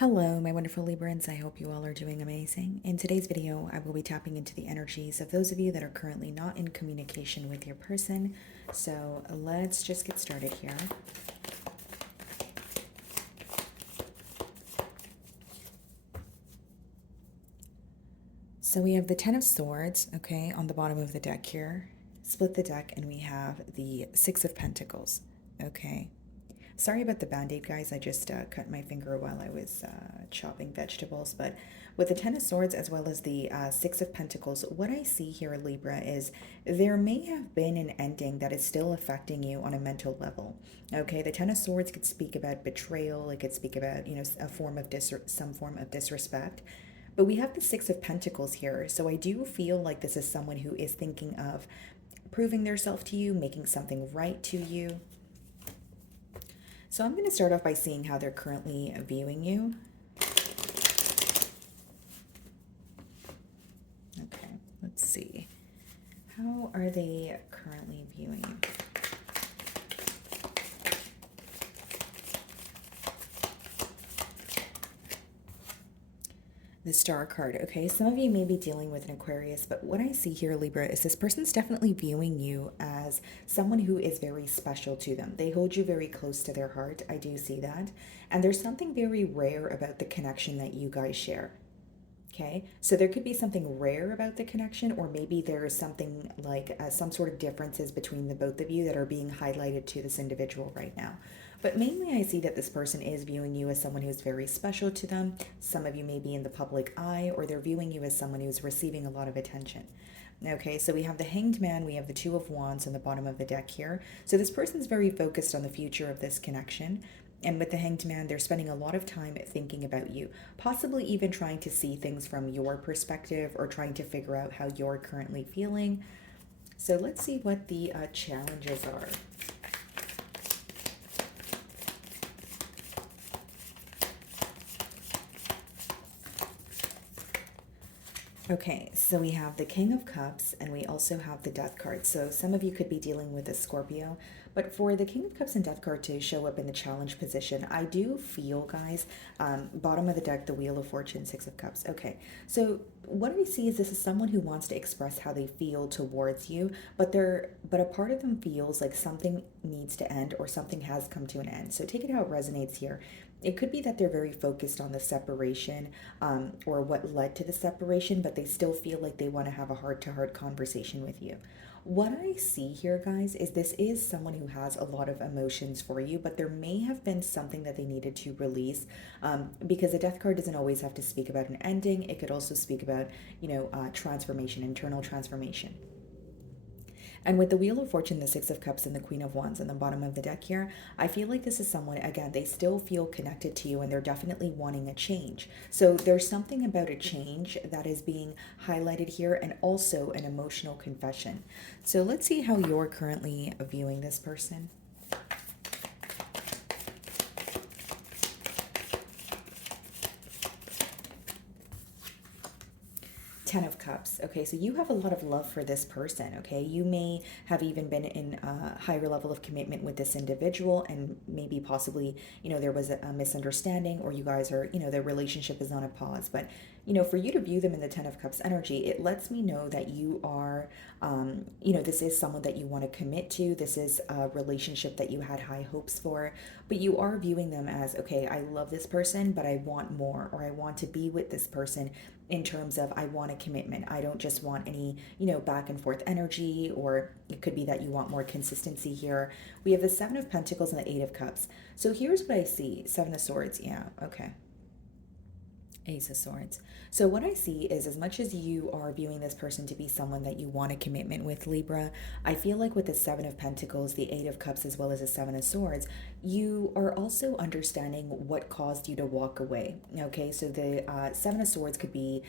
Hello, my wonderful Librans. I hope you all are doing amazing. In today's video, I will be tapping into the energies of those of you that are currently not in communication with your person. So let's just get started here. So we have the Ten of Swords, okay, on the bottom of the deck here. Split the deck and we have the Six of Pentacles, okay. Sorry about the band-aid, guys. I just cut my finger while I was chopping vegetables. But with the Ten of Swords as well as the Six of Pentacles, what I see here, Libra, is there may have been an ending that is still affecting you on a mental level. Okay, the Ten of Swords could speak about betrayal. It could speak about, some form of disrespect. But we have the Six of Pentacles here. So I do feel like this is someone who is thinking of proving themselves to you, making something right to you. So I'm going to start off by seeing how they're currently viewing you. Okay, let's see. How are they currently viewing you? The Star card. Okay, some of you may be dealing with an Aquarius, but what I see here, Libra, is this person's definitely viewing you as someone who is very special to them. They hold you very close to their heart. I do see that. And there's something very rare about the connection that you guys share. Okay, so there could be something rare about the connection, or maybe there is something like some sort of differences between the both of you that are being highlighted to this individual right now. But mainly I see that this person is viewing you as someone who's very special to them. Some of you may be in the public eye, or they're viewing you as someone who's receiving a lot of attention. Okay, so we have the Hanged Man, we have the Two of Wands on the bottom of the deck here. So this person's very focused on the future of this connection. And with the Hanged Man, they're spending a lot of time thinking about you, possibly even trying to see things from your perspective or trying to figure out how you're currently feeling. So let's see what the challenges are. Okay, so we have the King of Cups and we also have the Death card. So some of you could be dealing with a Scorpio, but for the King of Cups and Death card to show up in the challenge position, I do feel, guys, bottom of the deck, the Wheel of Fortune, Six of Cups. Okay, so what I see is this is someone who wants to express how they feel towards you, but a part of them feels like something needs to end or something has come to an end. So take it how it resonates here. It could be that they're very focused on the separation or what led to the separation, but they still feel like they want to have a heart-to-heart conversation with you. What I see here, guys, is this is someone who has a lot of emotions for you, but there may have been something that they needed to release because the Death card doesn't always have to speak about an ending. It could also speak about, transformation, internal transformation. And with the Wheel of Fortune, the Six of Cups, and the Queen of Wands on the bottom of the deck here, I feel like this is someone, again, they still feel connected to you and they're definitely wanting a change. So there's something about a change that is being highlighted here and also an emotional confession. So let's see how you're currently viewing this person. Ten of Cups. Okay, so you have a lot of love for this person, okay? You may have even been in a higher level of commitment with this individual and maybe possibly, there was a misunderstanding or you guys are, the relationship is on a pause. But, for you to view them in the Ten of Cups energy, it lets me know that you are, this is someone that you want to commit to. This is a relationship that you had high hopes for, but you are viewing them as, okay, I love this person, but I want more, or I want to be with this person in terms of I want a commitment. I don't just want any, back and forth energy, or it could be that you want more consistency here. We have the Seven of Pentacles and the Eight of Cups. So here's what I see. Seven of Swords. Yeah, okay. Ace of Swords. So what I see is as much as you are viewing this person to be someone that you want a commitment with, Libra, I feel like with the Seven of Pentacles, the Eight of Cups, as well as the Seven of Swords, you are also understanding what caused you to walk away. Okay, so the Seven of Swords could be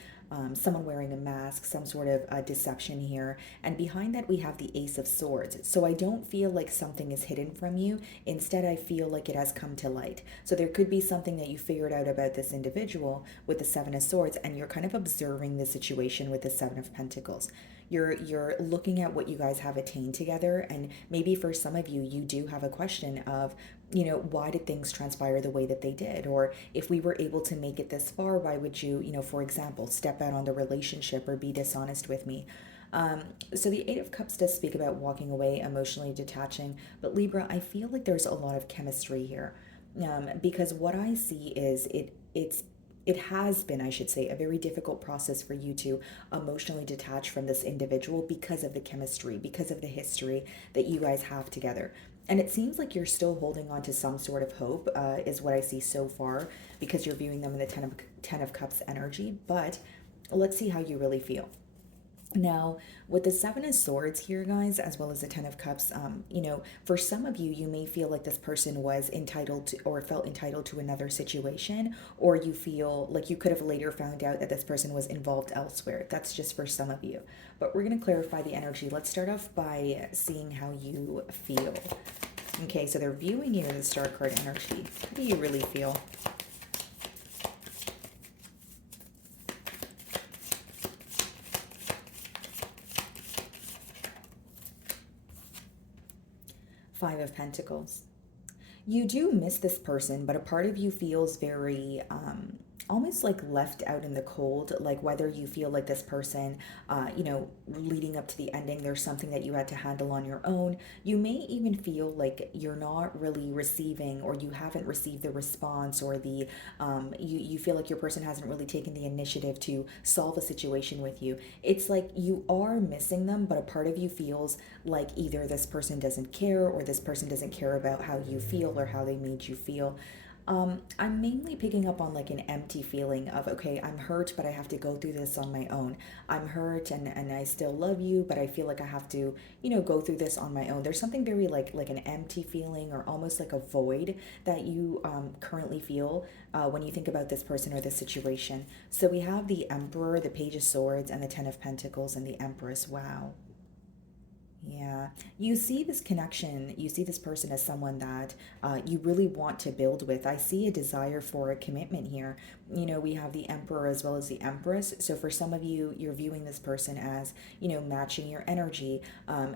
someone wearing a mask, some sort of deception here. And behind that, we have the Ace of Swords. So I don't feel like something is hidden from you. Instead, I feel like it has come to light. So there could be something that you figured out about this individual, with the Seven of Swords, and you're kind of observing the situation with the Seven of Pentacles. You're looking at what you guys have attained together, and maybe for some of you, you do have a question of, why did things transpire the way that they did? Or if we were able to make it this far, why would you, for example, step out on the relationship or be dishonest with me? So the Eight of Cups does speak about walking away, emotionally detaching, but Libra, I feel like there's a lot of chemistry here, because what I see is it has been, I should say, a very difficult process for you to emotionally detach from this individual because of the chemistry, because of the history that you guys have together. And it seems like you're still holding on to some sort of hope, is what I see so far, because you're viewing them in the Ten of Cups energy. But let's see how you really feel. Now, with the Seven of Swords here, guys, as well as the Ten of Cups, for some of you, you may feel like this person was entitled to or felt entitled to another situation, or you feel like you could have later found out that this person was involved elsewhere. That's just for some of you. But we're going to clarify the energy. Let's start off by seeing how you feel. Okay, so they're viewing you in the Star card energy. How do you really feel? Five of Pentacles. You do miss this person, but a part of you feels very almost like left out in the cold, like whether you feel like this person, leading up to the ending, there's something that you had to handle on your own. You may even feel like you're not really receiving, or you haven't received the response, or you feel like your person hasn't really taken the initiative to solve a situation with you. It's like you are missing them, but a part of you feels like either this person doesn't care, or this person doesn't care about how you feel or how they made you feel. I'm mainly picking up on like an empty feeling of, okay, I'm hurt, but I have to go through this on my own. I'm hurt and I still love you, but I feel like I have to, go through this on my own. There's something very like an empty feeling, or almost like a void that you currently feel when you think about this person or this situation. So we have the Emperor, the Page of Swords, and the Ten of Pentacles, and the Empress. Wow. Yeah, you see this connection, you see this person as someone that you really want to build with. I see a desire for a commitment here. We have the Emperor as well as the Empress. So for some of you, you're viewing this person as, matching your energy.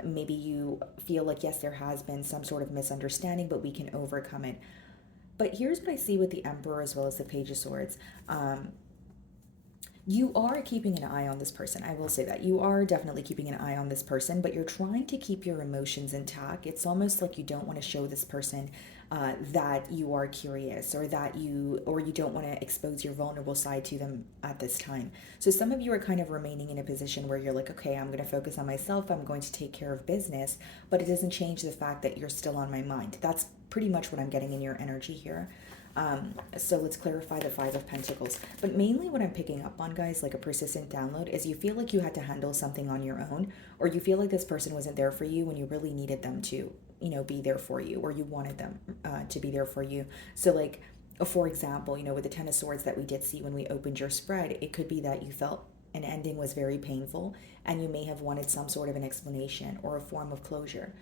Maybe you feel like, yes, there has been some sort of misunderstanding, but we can overcome it. But here's what I see with the Emperor as well as the Page of Swords. You are keeping an eye on this person. I will say that. You are definitely keeping an eye on this person, but you're trying to keep your emotions intact. It's almost like you don't want to show this person that you are curious, or you don't want to expose your vulnerable side to them at this time. So some of you are kind of remaining in a position where you're like, okay, I'm going to focus on myself. I'm going to take care of business, but it doesn't change the fact that you're still on my mind. That's pretty much what I'm getting in your energy here. So let's clarify the Five of Pentacles. But mainly what I'm picking up on, guys, like a persistent download, is you feel like you had to handle something on your own, or you feel like this person wasn't there for you when you really needed them to, be there for you, or you wanted them to be there for you. So like, for example, with the Ten of Swords that we did see when we opened your spread, it could be that you felt an ending was very painful, and you may have wanted some sort of an explanation or a form of closure.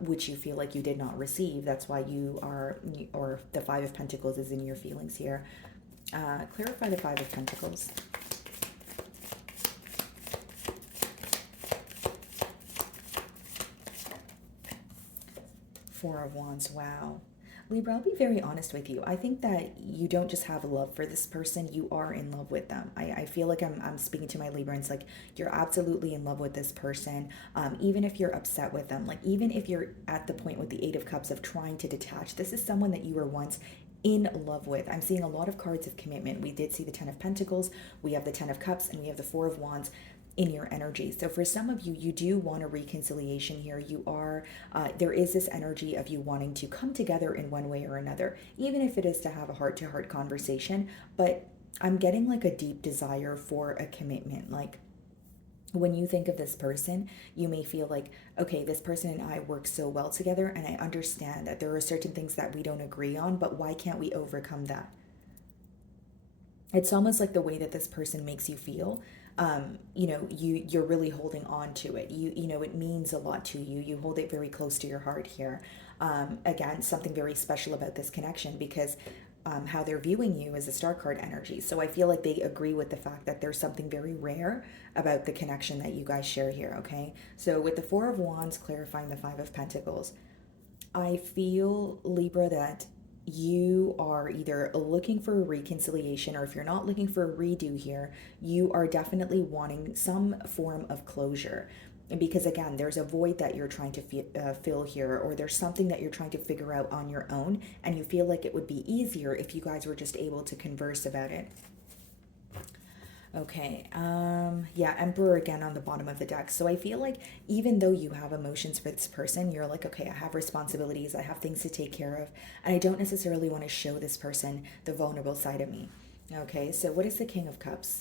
Which you feel like you did not receive. That's why or the Five of Pentacles is in your feelings here. Clarify the Five of Pentacles. Four of Wands. Wow. Libra, I'll be very honest with you. I think that you don't just have love for this person, you are in love with them. I feel like I'm speaking to my Libra, and it's like you're absolutely in love with this person. Even if you're upset with them, like even if you're at the point with the Eight of Cups of trying to detach, this is someone that you were once in love with. I'm seeing a lot of cards of commitment. We did see the Ten of Pentacles, we have the Ten of Cups, and we have the Four of Wands in your energy. So for some of you, you do want a reconciliation here. You are, there is this energy of you wanting to come together in one way or another, even if it is to have a heart-to-heart conversation. But I'm getting like a deep desire for a commitment. Like when you think of this person, you may feel like, okay, this person and I work so well together, and I understand that there are certain things that we don't agree on, but why can't we overcome that? It's almost like the way that this person makes you feel. You're really holding on to it. It means a lot to you. You hold it very close to your heart here. Again, something very special about this connection, because how they're viewing you is a star card energy. So I feel like they agree with the fact that there's something very rare about the connection that you guys share here, okay? So with the Four of Wands clarifying the Five of Pentacles, I feel, Libra, that you are either looking for a reconciliation, or if you're not looking for a redo here, you are definitely wanting some form of closure. Because again, there's a void that you're trying to fill here, or there's something that you're trying to figure out on your own, and you feel like it would be easier if you guys were just able to converse about it. Okay, yeah, Emperor again on the bottom of the deck. So I feel like even though you have emotions for this person, you're like, okay, I have responsibilities, I have things to take care of, and I don't necessarily want to show this person the vulnerable side of me. Okay, so what is the King of Cups?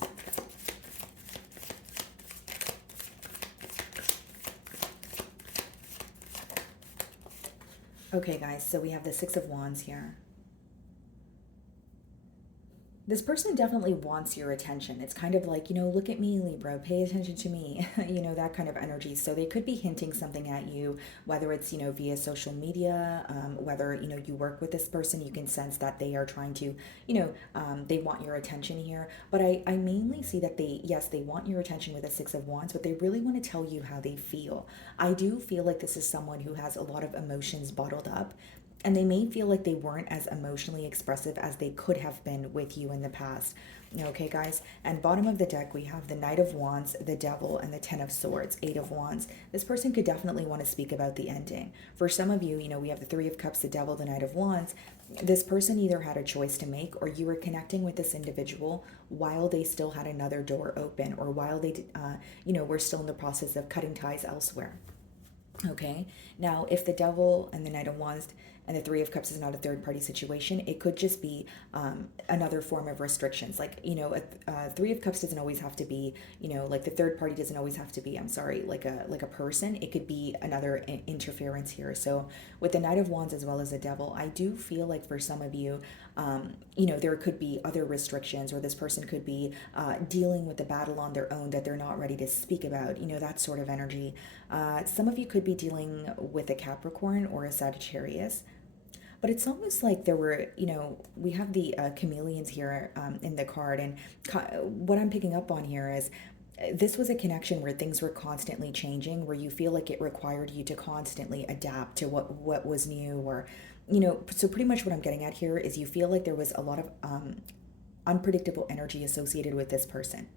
Okay, guys, so we have the Six of Wands here. This person definitely wants your attention. It's kind of like, look at me, Libra, pay attention to me, that kind of energy. So they could be hinting something at you, whether it's, via social media, whether, you work with this person, you can sense that they are trying to, they want your attention here. But I mainly see that they want your attention with the Six of Wands, but they really want to tell you how they feel. I do feel like this is someone who has a lot of emotions bottled up, and they may feel like they weren't as emotionally expressive as they could have been with you in the past. Okay, guys? And bottom of the deck, we have the Knight of Wands, the Devil, and the Ten of Swords, Eight of Wands. This person could definitely want to speak about the ending. For some of you, we have the Three of Cups, the Devil, the Knight of Wands. This person either had a choice to make, or you were connecting with this individual while they still had another door open, or while they, were still in the process of cutting ties elsewhere. Okay, now if the Devil and the Knight of Wands and the Three of Cups is not a third party situation, it could just be another form of restrictions. Like, a Three of Cups doesn't always have to be, like the third party doesn't always have to be, like a person. It could be another interference here. So with the Knight of Wands as well as the Devil, I do feel like for some of you, there could be other restrictions, or this person could be dealing with the battle on their own that they're not ready to speak about, that sort of energy. Some of you could be dealing with a Capricorn or a Sagittarius. But it's almost like there were, we have the chameleons here in the card. And what I'm picking up on here is this was a connection where things were constantly changing, where you feel like it required you to constantly adapt to what was new, or, so pretty much what I'm getting at here is you feel like there was a lot of unpredictable energy associated with this person.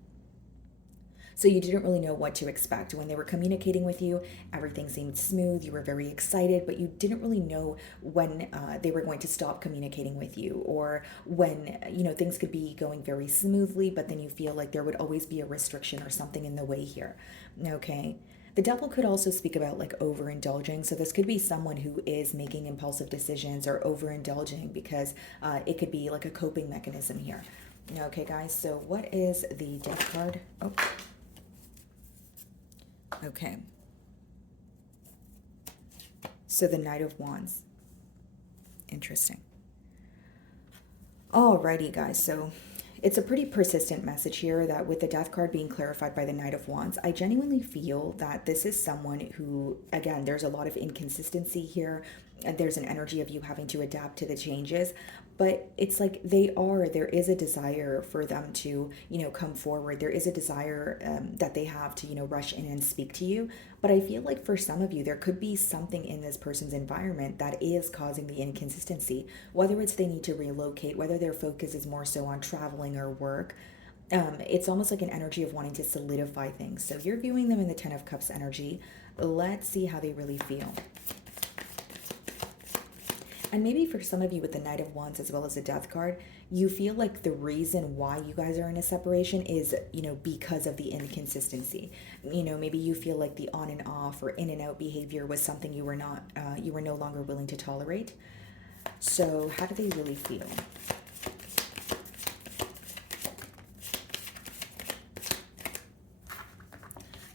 So you didn't really know what to expect. When they were communicating with you, everything seemed smooth. You were very excited, but you didn't really know when they were going to stop communicating with you, or when, things could be going very smoothly, but then you feel like there would always be a restriction or something in the way here. Okay. The Devil could also speak about like overindulging. So this could be someone who is making impulsive decisions or overindulging, because it could be like a coping mechanism here. Okay, guys. So what is the Death card? Oh. Okay. So the Knight of Wands. Interesting. Alrighty, guys. So it's a pretty persistent message here, that with the Death card being clarified by the Knight of Wands, I genuinely feel that this is someone who, again, there's a lot of inconsistency here. There's an energy of you having to adapt to the changes, but it's like there is a desire for them to, come forward. There is a desire that they have to, rush in and speak to you. But I feel like for some of you, there could be something in this person's environment that is causing the inconsistency, whether it's they need to relocate, whether their focus is more so on traveling or work. It's almost like an energy of wanting to solidify things. So you're viewing them in the Ten of Cups energy. Let's see how they really feel. And maybe for some of you with the Knight of Wands as well as the Death card, you feel like the reason why you guys are in a separation is, because of the inconsistency. Maybe you feel like the on and off or in and out behavior was something you were no longer willing to tolerate. So how do they really feel?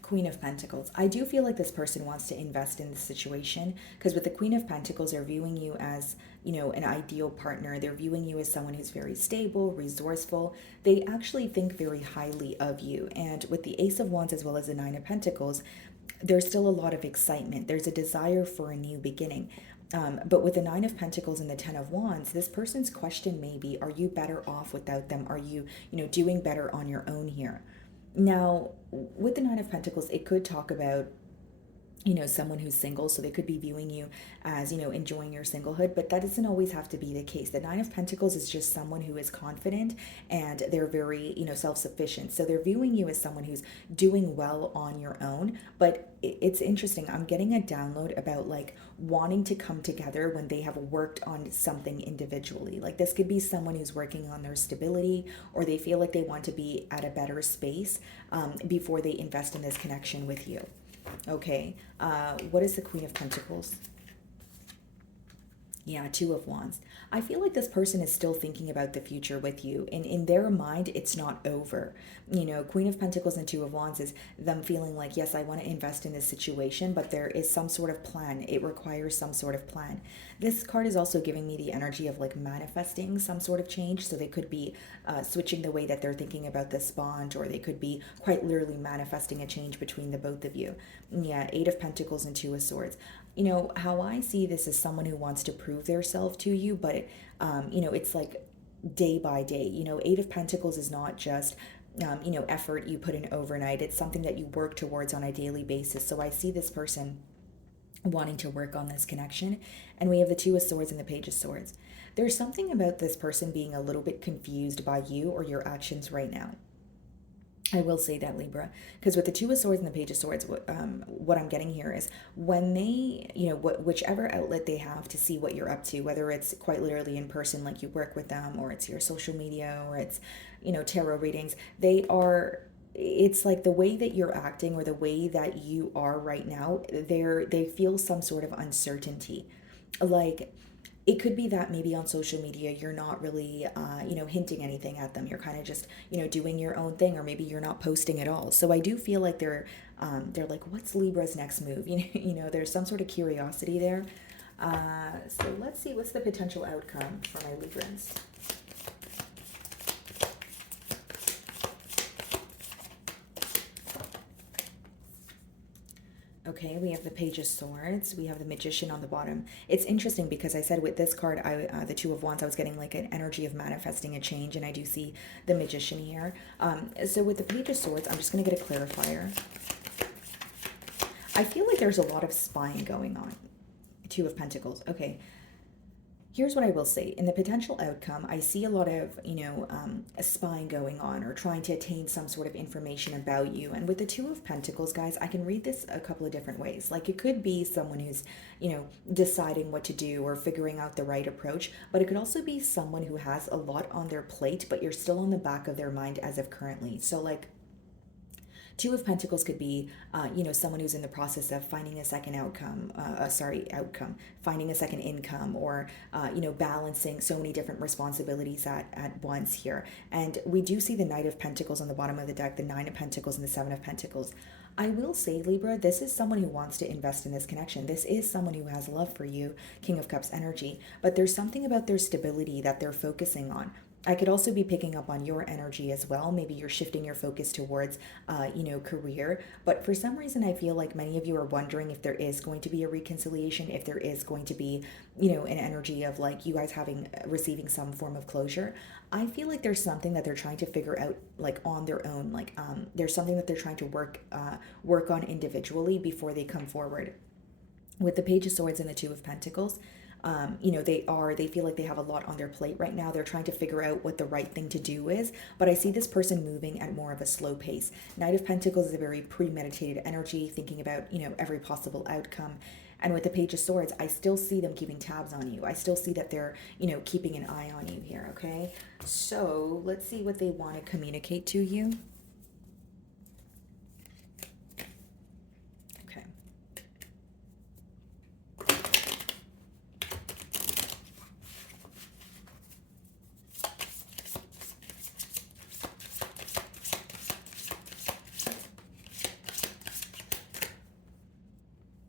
Queen of Pentacles. I do feel like this person wants to invest in the situation, because with the Queen of Pentacles, they're viewing you as, an ideal partner. They're viewing you as someone who's very stable, resourceful. They actually think very highly of you. And with the Ace of Wands as well as the Nine of Pentacles, there's still a lot of excitement. There's a desire for a new beginning. But with the Nine of Pentacles and the Ten of Wands, this person's question may be, are you better off without them? Are you, doing better on your own here? Now, with the Nine of Pentacles, it could talk about someone who's single, so they could be viewing you as, enjoying your singlehood, but that doesn't always have to be the case. The Nine of Pentacles is just someone who is confident and they're very, self-sufficient. So they're viewing you as someone who's doing well on your own, but it's interesting. I'm getting a download about like wanting to come together when they have worked on something individually. Like this could be someone who's working on their stability, or they feel like they want to be at a better space before they invest in this connection with you. Okay, what is the Queen of Pentacles? Yeah, Two of Wands. I feel like this person is still thinking about the future with you. And in their mind, it's not over. Queen of Pentacles and Two of Wands is them feeling like, yes, I want to invest in this situation, but there is some sort of plan. It requires some sort of plan. This card is also giving me the energy of like manifesting some sort of change. So they could be switching the way that they're thinking about this bond, or they could be quite literally manifesting a change between the both of you. Yeah, Eight of Pentacles and Two of Swords. How I see this is someone who wants to prove their self to you, but, it's like day by day. Eight of Pentacles is not just, effort you put in overnight. It's something that you work towards on a daily basis. So I see this person wanting to work on this connection. And we have the Two of Swords and the Page of Swords. There's something about this person being a little bit confused by you or your actions right now. I will say that, Libra, because with the Two of Swords and the Page of Swords, what I'm getting here is when they, whichever outlet they have to see what you're up to, whether it's quite literally in person, like you work with them, or it's your social media, or it's, tarot readings, it's like the way that you're acting or the way that you are right now, they feel some sort of uncertainty. Like, it could be that maybe on social media you're not really hinting anything at them. You're kind of just doing your own thing, or maybe you're not posting at all. So I do feel like they're like, what's Libra's next move? There's some sort of curiosity there. So let's see, what's the potential outcome for my Librans? Okay, we have the Page of Swords. We have the Magician on the bottom. It's interesting because I said with this card, the Two of Wands, I was getting like an energy of manifesting a change, and I do see the Magician here. So with the Page of Swords, I'm just going to get a clarifier. I feel like there's a lot of spying going on. Two of Pentacles. Okay. Here's what I will say. In the potential outcome, I see a lot of, spying going on, or trying to attain some sort of information about you. And with the Two of Pentacles, guys, I can read this a couple of different ways. Like, it could be someone who's, deciding what to do or figuring out the right approach, but it could also be someone who has a lot on their plate, but you're still on the back of their mind as of currently. So, like, Two of Pentacles could be, someone who's in the process of finding a second finding a second income, or, balancing so many different responsibilities at once here. And we do see the Knight of Pentacles on the bottom of the deck, the Nine of Pentacles, and the Seven of Pentacles. I will say, Libra, this is someone who wants to invest in this connection. This is someone who has love for you, King of Cups energy, but there's something about their stability that they're focusing on. I could also be picking up on your energy as well. Maybe you're shifting your focus towards, career. But for some reason, I feel like many of you are wondering if there is going to be a reconciliation, if there is going to be, an energy of like you guys receiving some form of closure. I feel like there's something that they're trying to figure out, like on their own. Like, there's something that they're trying to work on individually before they come forward. With the Page of Swords and the Two of Pentacles, they feel like they have a lot on their plate right now. They're trying to figure out what the right thing to do is, but I see this person moving at more of a slow pace. Knight of Pentacles is a very premeditated energy, thinking about, every possible outcome. And with the Page of Swords, I still see them keeping tabs on you. I still see that they're, keeping an eye on you here, okay? So let's see what they want to communicate to you.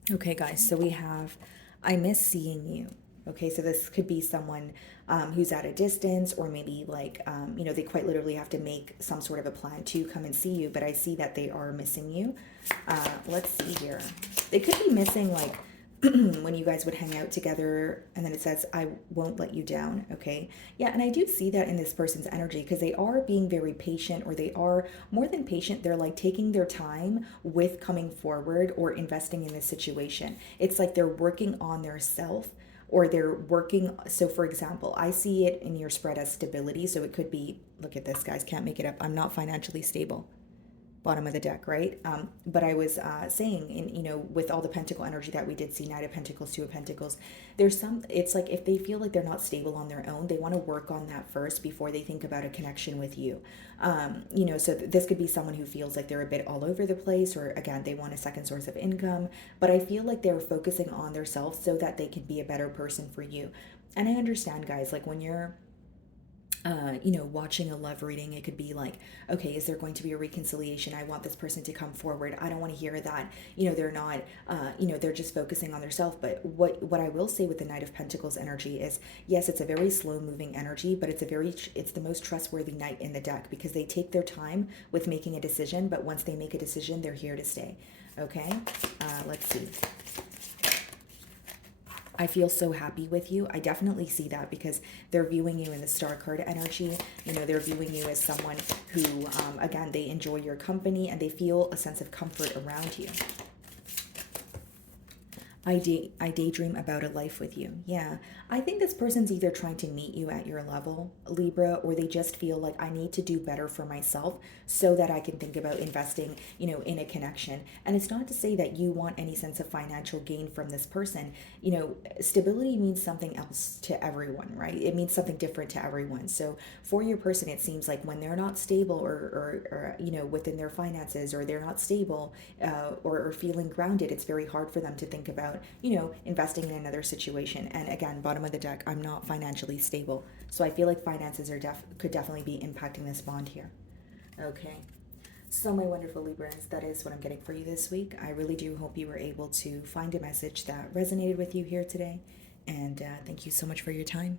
Okay, guys, so we have, I miss seeing you. Okay, so this could be someone who's at a distance, or maybe like, they quite literally have to make some sort of a plan to come and see you, but I see that they are missing you. Let's see here. They could be missing like when you guys would hang out together, and then it says, I won't let you down. Okay. Yeah. And I do see that in this person's energy because they are being very patient, or they are more than patient. They're like taking their time with coming forward or investing in this situation. It's like they're working on their self, or they're working. So, for example, I see it in your spread as stability. So it could be, look at this, guys, can't make it up. I'm not financially stable, bottom of the deck, right? But I was saying, in with all the pentacle energy that we did see, Knight of Pentacles, Two of Pentacles, there's some. It's like if they feel like they're not stable on their own, they want to work on that first before they think about a connection with you. So this could be someone who feels like they're a bit all over the place, or again, they want a second source of income. But I feel like they're focusing on themselves so that they can be a better person for you. And I understand, guys, like when you're watching a love reading, it could be like, okay, is there going to be a reconciliation? I want this person to come forward. I don't want to hear that, they're not, they're just focusing on themselves. But what I will say with the Knight of Pentacles energy is, yes, it's a very slow moving energy, but it's the most trustworthy knight in the deck because they take their time with making a decision. But once they make a decision, they're here to stay. Okay. Let's see. I feel so happy with you. I definitely see that because they're viewing you in the star card energy. They're viewing you as someone who, again, they enjoy your company and they feel a sense of comfort around you. I daydream about a life with you. Yeah. I think this person's either trying to meet you at your level, Libra, or they just feel like I need to do better for myself so that I can think about investing, in a connection. And it's not to say that you want any sense of financial gain from this person. Stability means something else to everyone, right? It means something different to everyone. So for your person, it seems like when they're not stable or within their finances, or they're not stable or feeling grounded, it's very hard for them to think about investing in another situation. And again, bottom of the deck, I'm not financially stable. So I feel like finances could definitely be impacting this bond here. Okay. So my wonderful Librans, that is what I'm getting for you this week. I really do hope you were able to find a message that resonated with you here today. And thank you so much for your time.